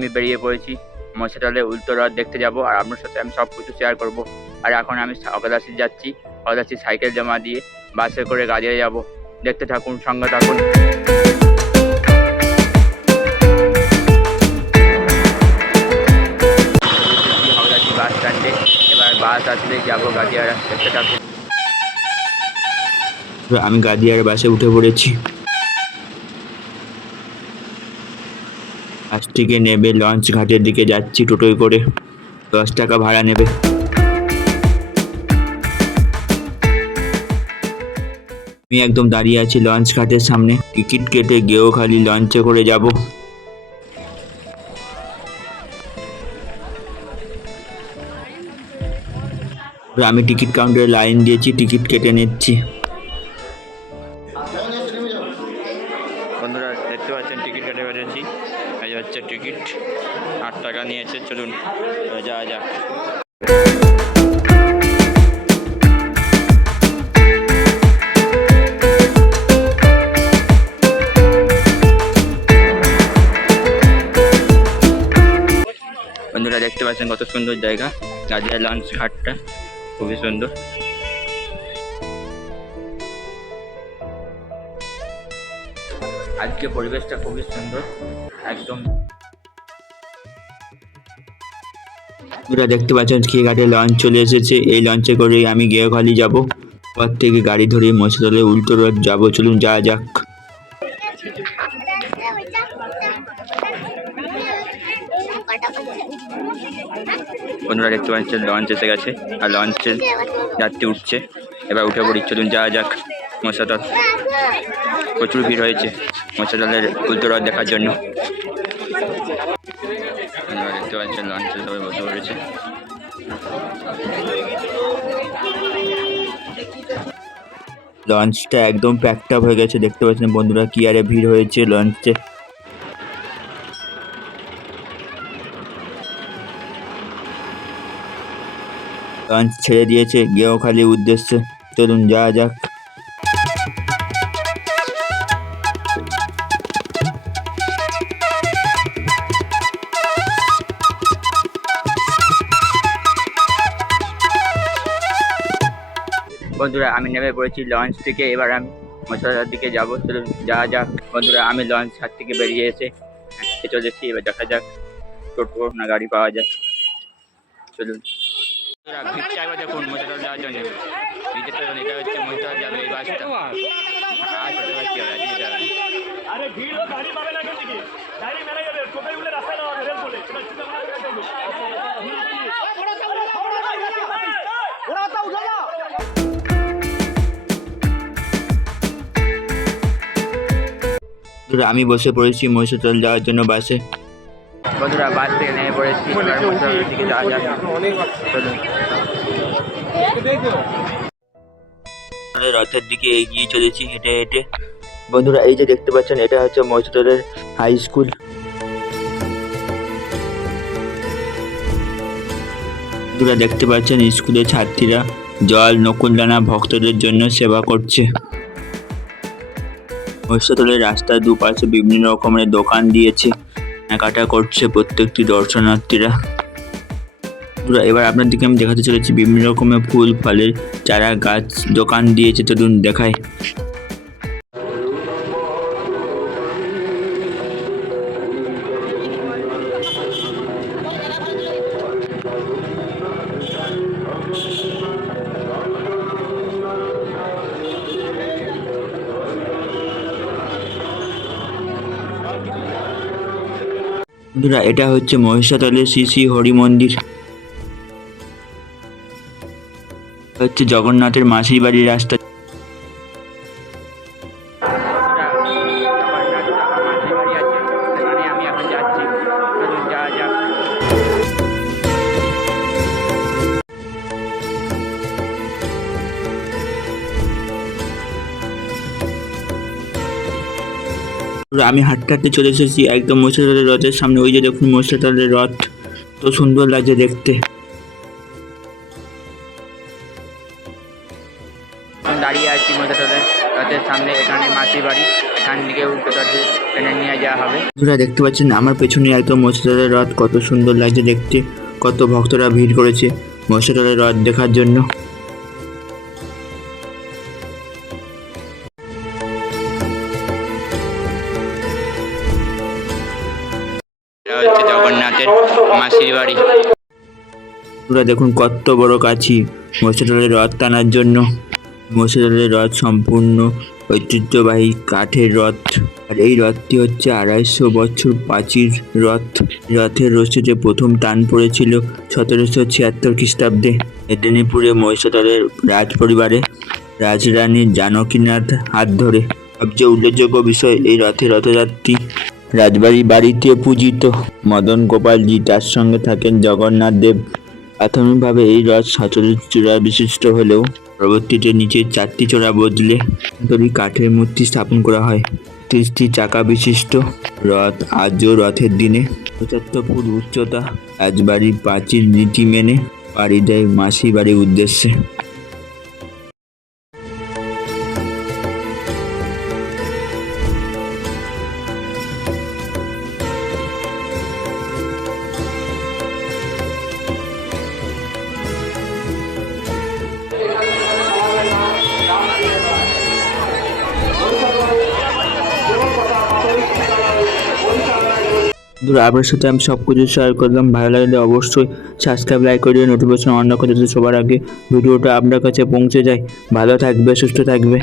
আমি বেরিয়ে পড়েছি। মশাটালে উল্টো রথ দেখতে যাব আর আপনার সাথে আমি সব কিছু শেয়ার করব। আর এখন আমি অগদাসি যাচ্ছি। অগদাসি সাইকেল জমা দিয়ে বাসে করে গাড়িয়ে যাব। দেখতে থাকুন, সঙ্গে থাকুন। বাস স্ট্যান্ডে এবার বাস যাব দেখতে থাকুন। আমি গাদিয়ার বাসে উঠে পড়েছি। বাস থেকে নেবে, লঞ্চ ঘাটের দিকে যাচ্ছি টোটোয় করে। দশ টাকা ভাড়া নেবে। আমি একদম দাঁড়িয়ে আছি লঞ্চ ঘাটের সামনে। টিকিট কেটে গেও খালি লঞ্চে করে যাব। আমি টিকিট কাউন্টারে লাইন দিয়েছি, টিকিট কেটে নিচ্ছি। বন্ধুরা, দেখতে পাচ্ছেন টিকিট কেটে বেরিয়েছি এই হচ্ছে টিকিট আট টাকা নিয়েছে, চলুন, যাওয়া যাক। বন্ধুরা, দেখতে পাচ্ছেন কত সুন্দর জায়গা। গাজিয়া লঞ্চ ঘাটটা, খুবই সুন্দর। আজকে পরিবেশটা খুবই সুন্দর, একদম। আপনারা দেখতে পাচ্ছেন কি ঘাটে লঞ্চ চলে এসেছে। এই লঞ্চে করে আমি গেওখালি যাব। পর থেকে গাড়ি ধরে মশলালে উল্টো রোড যাব। চলুন, যাওয়া যাক। বন্ধুরা, দেখতে পাচ্ছেন লঞ্চ এসে গেছে। আর লঞ্চে যাত্রী উঠছে। এবার উঠে পড়ি। চলুন, যাওয়া যাক মশাদল প্রচুর ভিড় হয়েছে। মশাদলের উল্টো দেখার জন্য। দেখতে পাচ্ছেন লঞ্চে সবাই বসে পড়েছে। লঞ্চটা একদম প্যাকড আপ হয়ে গেছে, দেখতে পাচ্ছেন বন্ধুরা কি আরে ভিড় হয়েছে লঞ্চে। লঞ্চ ছেড়ে দিয়েছে গেও খালি উদ্দেশ্যে। চলুন, যাওয়া যাক। বন্ধুরা, আমি নেমে পড়েছি লঞ্চ থেকে। এবার আমি মশলার দিকে যাব। চলুন যা যাক। বন্ধুরা, আমি লঞ্চ হাত থেকে বেরিয়ে এসে হাঁটতে চলেছি। এবার দেখা যাক টোটো না গাড়ি পাওয়া যায়। চলুন। দেখুন যাওয়ার জন্য। এটা হচ্ছে যাবে এই বাসটা। বন্ধুরা, আমি বসে পড়েছি মহিষাতল যাওয়ার জন্য বাসে। বন্ধুরা বাস থেকে নেমে পড়েছি দিকে যাওয়া যাক। রথের দিকে এগিয়ে চলেছি হেঁটে হেঁটে। বন্ধুরা এই যে দেখতে পাচ্ছেন এটা হচ্ছে মহিষাতলের হাই স্কুল বন্ধুরা দেখতে পাচ্ছেন স্কুলের ছাত্রীরা জল নকুলদানা ভক্তদের জন্য সেবা করছে। মহিষাতলের রাস্তার দুপাশে বিভিন্ন রকমের দোকান দিয়েছে। কেনাকাটা করছে প্রত্যেকটি দর্শনার্থীরা। বন্ধুরা, এবার আপনাদেরকে আমি দেখাতে চলেছি বিভিন্ন রকমের ফুল, ফলের চারা, গাছ, দোকান দিয়েছে। তো দেখায় বন্ধুরা এটা হচ্ছে মহিষাতলের শ্রী শ্রী হরি মন্দির। হচ্ছে জগন্নাথের মাসির বাড়ির রাস্তা। আমি হাঁটতে হাঁটতে চলে এসেছি একদম মহিষাতলের রথের সামনে ওই যে দেখুন মহিষাতলের রথ তো সুন্দর লাগছে দেখতে। দাঁড়িয়ে আছি মশাতলের রথের সামনে এখানে বাড়ি। এখান থেকে টেনে নিয়ে যাওয়া হবে। বন্ধুরা দেখতে পাচ্ছেন আমার পেছনে একদম মশাতলের রথ কত সুন্দর লাগছে দেখতে কত ভক্তরা ভিড় করেছে মশাতলের রথ দেখার জন্য। মাসির বাড়ি। বন্ধুরা, দেখুন কত বড় কাছি। মশাতলের রথ টানার জন্য। মশাতলের রথ সম্পূর্ণ ঐতিহ্যবাহী কাঠের রথ। আর এই রথটি হচ্ছে আড়াইশো বছর প্রাচীর রথ। রথের রশিতে প্রথম টান পড়েছিল সতেরোশো ছিয়াত্তর খ্রিস্টাব্দে মেদিনীপুরে মহিষাদলের রাজ পরিবারে রাজরানী জানকীনাথ হাত ধরে। সবচেয়ে উল্লেখযোগ্য বিষয় এই রথের রথযাত্রী রাজবাড়ি বাড়িতে পূজিত। মদন গোপালজি তার সঙ্গে থাকেন জগন্নাথ দেব। প্রাথমিকভাবে এই রথ সাতচল্লিশ চূড়া বিশিষ্ট হলেও পরবর্তীতে নিচের চারটি চূড়া বদলে কাঠের মূর্তি স্থাপন করা হয়। ত্রিশটি চাকা বিশিষ্ট রথ আজও রথের দিনে। পঁচাত্তর ফুট উচ্চতা, রাজবাড়ির প্রাচীর নীতি মেনে বাড়ি দেয় মাসি বাড়ির উদ্দেশ্যে। বন্ধুরা আপনার সাথে আমি সব কিছু শেয়ার করলাম ভালো লাগলে অবশ্যই সাবস্ক্রাইব লাইক করে নোটিফিকেশন অন করে সবার আগে ভিডিওটা আপনার কাছে পৌঁছে যায়। ভালো থাকবে, সুস্থ থাকবে।